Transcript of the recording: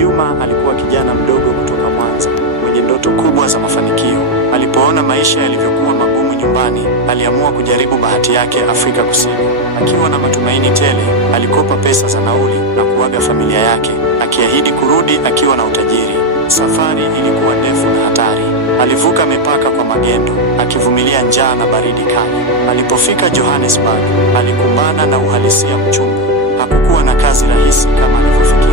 Juma alikuwa kijana mdogo kutoka Mwanza, mwenye ndoto kubwa za mafanikio. Alipoona maisha yalivyokuwa magumu nyumbani, aliamua kujaribu bahati yake Afrika Kusini. Akiwa na matumaini tele, alikopa pesa za nauli na kuaga familia yake, akiahidi kurudi akiwa na utajiri. Safari ilikuwa ndefu na hatari. Alivuka mipaka kwa magendo, akivumilia njaa na baridi kali. Alipofika Johannesburg, alikumbana na uhalisia mchungu. Hakukuwa na kazi rahisi kama alivyofikiria.